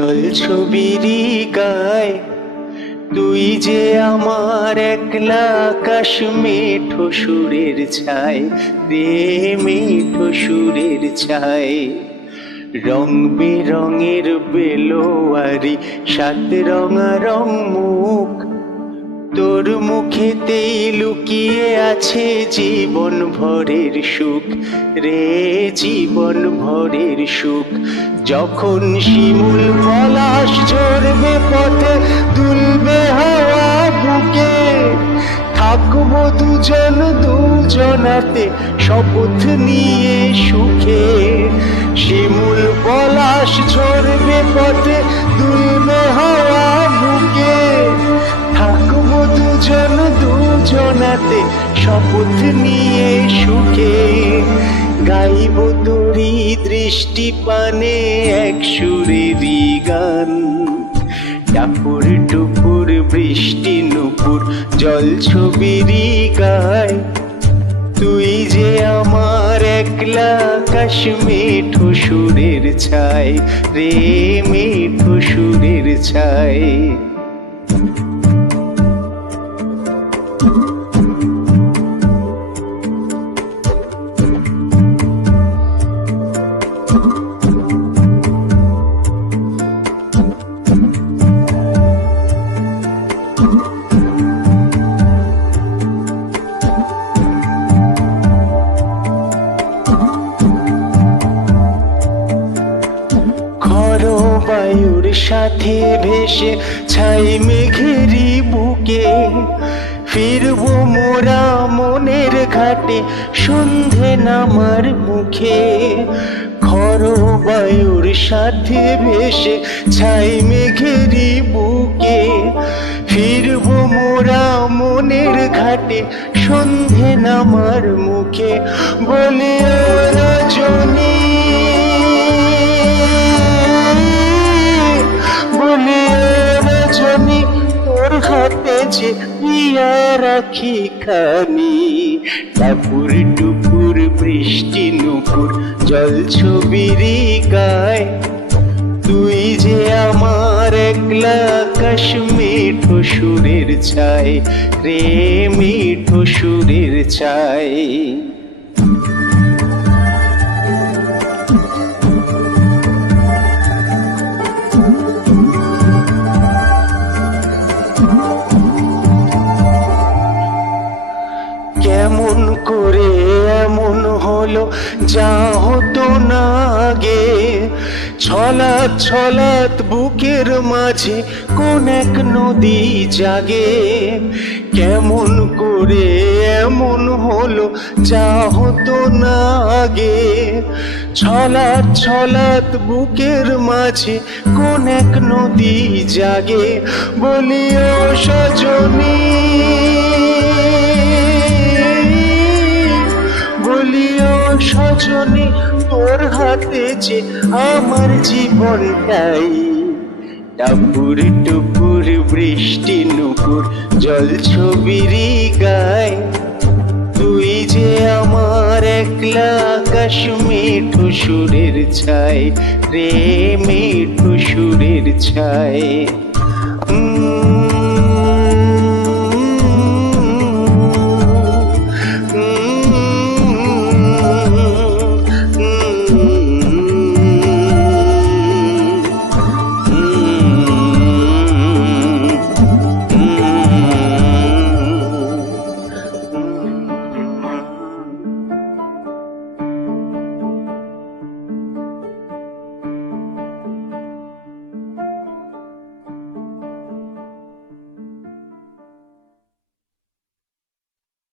জল ছবিরই গায়, তুই যে আমার একলা আকাশ মেঠো সুরের ছায় রে, মেঠো সুরের ছায়। রং বেরঙের বেলোয়ারি সাত রঙারং মুখ, তোর মুখেতেই লুকিয়ে আছে জীবন ভরের সুখ রে, জীবন ভরের সুখ। যখন শিমুল পলাশ ঝরবে পথে, দুলবে হাওয়া বুকে, থাকবো দুজন দুজনাতে শপথ নিয়ে সুখে। শিমুল পলাশ ঝরবে পথে, দুলবে হাওয়া বুকে, থাকবো দুজন দুজনাতে শপথ নিয়ে সুখে। গাইব তোরি দৃষ্টি পানে এক সুরেরই গান, টাপুর টুপুর বৃষ্টি নুপুর জল ছবিরই গায়, তুই যে আমার একলা আকাশ মেঠো সুরের ছায় রে, মেঠো সুরের ছায়। বায়ুর সাথে ভেসে ছাই মেঘেরই বুকে, ফিরবো মোরা মনের ঘাটে সন্ধে নামার মুখে। খর বায়ুর সাথে ভেসে ছাই মেঘেরই বুকে, ফিরবো মোরা মনের ঘাটে সন্ধে নামার মুখে। বলে রজনী, বলে রজনী, তোর হাতে যে পিয়া রাখি খানি, টাপুর টুপুর বৃষ্টি নুপুর জল ছবিরই গায়, তুই যে আমার একলা আকাশ মেঠো সুরের ছায় রে, মেঠো সুরের ছায়। কেমন করে এমন হলো যা হতো না আগে, ছলাৎ ছলাৎ বুকের মাঝে কোন এক নদী জাগে। কেমন করে এমন হলো যা হতো না আগে, ছলাৎ ছলাৎ বুকের মাঝে কোন এক নদী জাগে। বলি ও সজনী, বলি ও সজনী, তোর হাতে যে আমার জীবনটাই, টাপুর টুপুর বৃষ্টি নুপুর জল ছবিরই গায়, তুই যে আমার একলা আকাশ মেঠো সুরের ছায় রে, মেঠো সুরের ছায়।